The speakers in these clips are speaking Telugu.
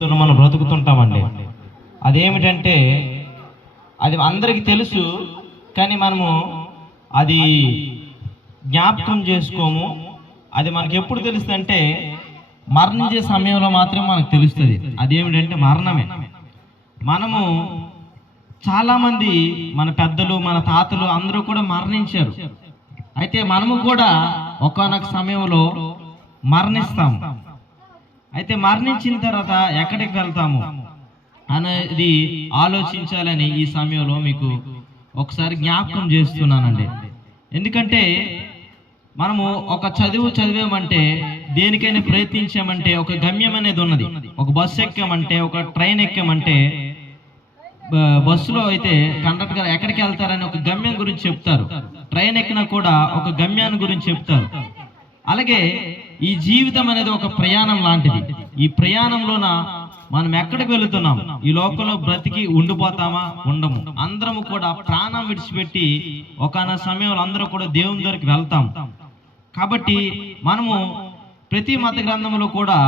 మనం బ్రతుకుతుంటామండి. అదేమిటంటే అది అందరికీ తెలుసు, కానీ మనము అది జ్ఞాపకం చేసుకోము. అది మనకి ఎప్పుడు తెలుస్తుందంటే మరణించే సమయంలో మాత్రమే మనకు తెలుస్తుంది. అదేమిటంటే మరణమే. మనము చాలామంది మన పెద్దలు మన తాతలు అందరూ కూడా మరణించారు. అయితే మనము కూడా ఒకానొక సమయంలో మరణిస్తాము. అయితే మరణించిన తర్వాత ఎక్కడికి వెళ్తాము అనేది ఆలోచించాలని ఈ సమయంలో మీకు ఒకసారి జ్ఞాపకం చేస్తున్నానండి. ఎందుకంటే మనము ఒక చదివామంటే దేనికైనా ప్రయత్నించామంటే ఒక గమ్యం అనేది ఉన్నది. ఒక బస్సు ఎక్కామంటే ఒక ట్రైన్ ఎక్కామంటే బస్సులో అయితే కండక్టర్ గారు ఎక్కడికి వెళ్తారని ఒక గమ్యం గురించి చెప్తారు. ట్రైన్ ఎక్కినా కూడా ఒక గమ్యాన్ని గురించి చెప్తారు. అలాగే ఈ జీవితం అనేది ఒక ప్రయాణం లాంటిది. ఈ ప్రయాణంలోన మనం ఎక్కడికి వెళుతున్నాం, ఈ లోకంలో బ్రతికి ఉండిపోతామా ఉండము. అందరము కూడా ప్రాణం విడిచిపెట్టి ఒకనొక సమయంలో అందరూ కూడా దేవుని దగ్గరికి వెళ్తాం. కాబట్టి మనము ప్రతి మత గ్రంథంలో కూడా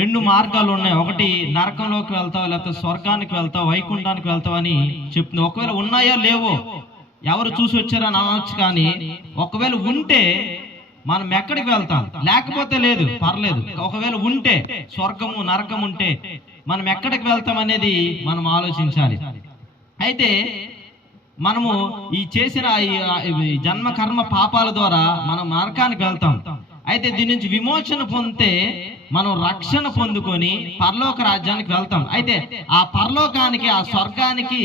రెండు మార్గాలు ఉన్నాయి. ఒకటి నరకంలోకి వెళ్తావు, లేకపోతే స్వర్గానికి వెళ్తావు, వైకుంఠానికి వెళ్తావు అని చెప్తుంది. ఒకవేళ ఉన్నాయో లేవో ఎవరు చూసి వచ్చారని అనవచ్చు, కానీ ఒకవేళ ఉంటే మనం ఎక్కడికి వెళ్తాం, లేకపోతే లేదు పర్లేదు. ఒకవేళ ఉంటే స్వర్గము నరకం ఉంటే మనం ఎక్కడికి వెళ్తాం అనేది మనం ఆలోచించాలి. అయితే మనము ఈ చేసిన ఈ జన్మ కర్మ పాపాల ద్వారా మనం నరకానికి వెళ్తాం. అయితే దీని నుంచి విమోచన పొందితే మనం రక్షణ పొందుకొని పరలోక రాజ్యానికి వెళ్తాం. అయితే ఆ పరలోకానికి ఆ స్వర్గానికి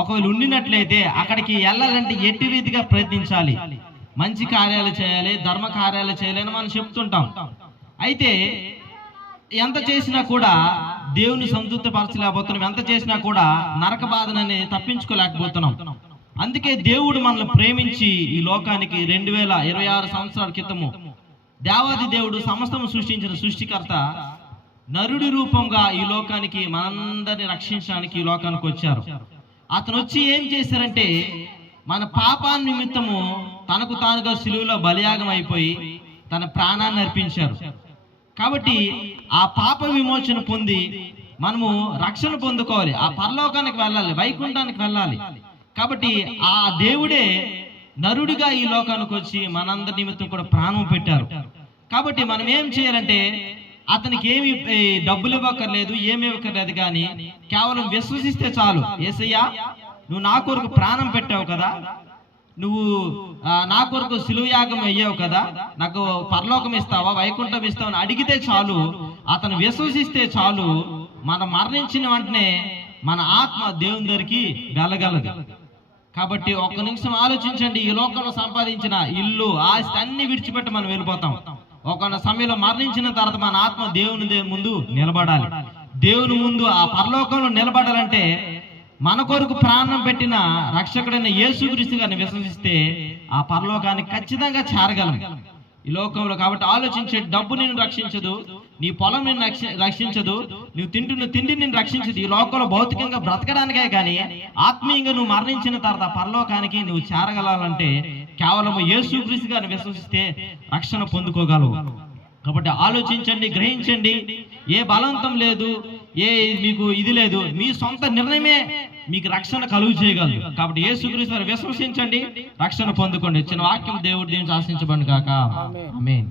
ఒకవేళ ఉండినట్లయితే అక్కడికి వెళ్ళాలంటే ఎట్టి రీతిగా ప్రయత్నించాలి, మంచి కార్యాలు చేయాలి, ధర్మ కార్యాలు చేయాలి అని మనం చెప్తుంటాం. అయితే ఎంత చేసినా కూడా దేవుని సంతృప్తి పరచలేకపోతున్నాం. ఎంత చేసినా కూడా నరక బాధనని తప్పించుకోలేకపోతున్నాం. అందుకే దేవుడు మనల్ని ప్రేమించి ఈ లోకానికి 2026 సంవత్సరాల క్రితము దేవాది దేవుడు సమస్తము సృష్టించిన సృష్టికర్త నరుడి రూపంగా ఈ లోకానికి మనందరిని రక్షించడానికి ఈ లోకానికి వచ్చారు. అతను వచ్చి ఏం చేశారంటే మన పాపాన్ని నిమిత్తము తనకు తానుగా సిలువలో బలియాగం అయిపోయి తన ప్రాణాన్ని అర్పించారు. కాబట్టి ఆ పాప విమోచన పొంది మనము రక్షణ పొందుకోవాలి, ఆ పరలోకానికి వెళ్ళాలి, వైకుంఠానికి వెళ్ళాలి. కాబట్టి ఆ దేవుడే నరుడిగా ఈ లోకానికి వచ్చి మనందరి నిమిత్తం కూడా ప్రాణం పెట్టారు. కాబట్టి మనం ఏం చేయాలంటే అతనికి ఏమి డబ్బులు ఇవ్వక్కర్లేదు, ఏమి ఇవ్వక్కర్లేదు, కానీ కేవలం విశ్వసిస్తే చాలు. యేసయ్యా నువ్వు నా కొరకు ప్రాణం పెట్టావు కదా, నువ్వు నా కొరకు సిలువ యాగం అయ్యావు కదా, నాకు పరలోకం ఇస్తావా వైకుంఠం ఇస్తావా అని అడిగితే చాలు, అతను విశ్వసిస్తే చాలు, మనం మరణించిన వెంటనే మన ఆత్మ దేవుని దగ్గరికి వెళ్ళగలదు. కాబట్టి ఒక్క నిమిషం ఆలోచించండి. ఈ లోకంలో సంపాదించిన ఇల్లు ఆస్తి అన్ని విడిచిపెట్టి మనం వెళ్ళిపోతాం. ఒక సమయంలో మరణించిన తర్వాత మన ఆత్మ దేవుని ముందు నిలబడాలి. దేవుని ముందు ఆ పరలోకంలో నిలబడాలంటే మన కొరకు ప్రాణం పెట్టిన రక్షకుడైన యేసుక్రీస్తు గారిని విశ్వసిస్తే ఆ పరలోకానికి ఖచ్చితంగా చేరగలం ఈ లోకంలో. కాబట్టి ఆలోచించే, డబ్బు నిన్ను రక్షించదు, నీ పొలం నిన్ను రక్షించదు, నువ్వు తింటున్న తిండి నిన్ను రక్షించదు. ఈ లోకంలో భౌతికంగా బ్రతకడానికే, కానీ ఆత్మీయంగా నువ్వు మరణించిన తర్వాత పరలోకానికి నువ్వు చేరగలాలంటే కేవలం యేసుక్రీస్తు గారిని విశ్వసిస్తే రక్షణ పొందుకోగలవు. కాబట్టి ఆలోచించండి, గ్రహించండి. ఏ బలవంతం లేదు, ఏ మీకు ఇది లేదు, మీ సొంత నిర్ణయమే మీకు రక్షణ కలుగు చేయగలదు. కాబట్టి యేసుక్రీస్తు విశ్వసించండి, రక్షణ పొందుకోండి. ఇచ్చిన వాక్యం దేవుడి దీనికి ఆశించబడును గాక. ఆమేన్.